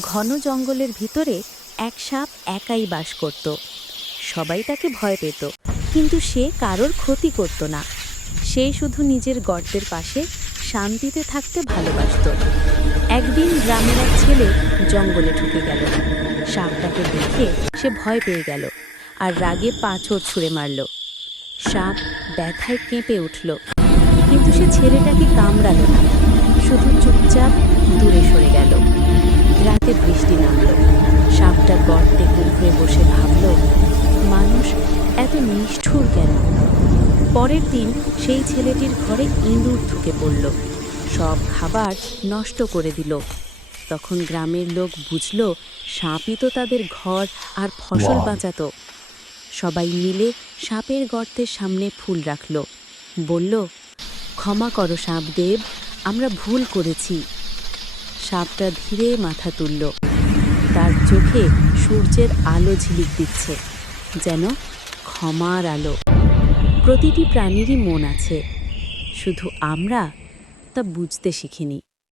ঘন জঙ্গলের ভিতরে এক সাপ একাই বাস করত। সবাই তাকে ভয় পেত, কিন্তু সে কারোর ক্ষতি করত না। সে শুধু নিজের গর্তের পাশে শান্তিতে থাকতে ভালোবাসত। একদিন গ্রামের এক ছেলে জঙ্গলে ঢুকে গেল। সাপটাকে দেখে সে ভয় পেয়ে গেল আর রাগে পাথর ছুঁড়ে মারল। সাপ ব্যথায় কেঁপে উঠল, কিন্তু সে ছেলেটাকে কামড়াল না, শুধু চুপচাপ দূরে সরে গেল। রাতে বৃষ্টি নামল। সাপটা গর্তে কুঁকড়ে বসে ভাবল, মানুষ এত নিষ্ঠুর কেন? পরের দিন সেই ছেলেটির ঘরে ইঁদুর ঢুকে পড়ল, সব খাবার নষ্ট করে দিল। তখন গ্রামের লোক বুঝল সাপই তো তাদের ঘর আর ফসল Wow. বাঁচাত। সবাই মিলে সাপের গর্তের সামনে ফুল রাখল, বলল, ক্ষমা করো সাপদেব, আমরা ভুল করেছি। সাপটা ধীরে মাথা তুলল, তার চোখে সূর্যের আলো ঝিলিক দিচ্ছে, যেন ক্ষমার আলো। প্রতিটি প্রাণীরই মন আছে, শুধু আমরা তা বুঝতে শিখিনি।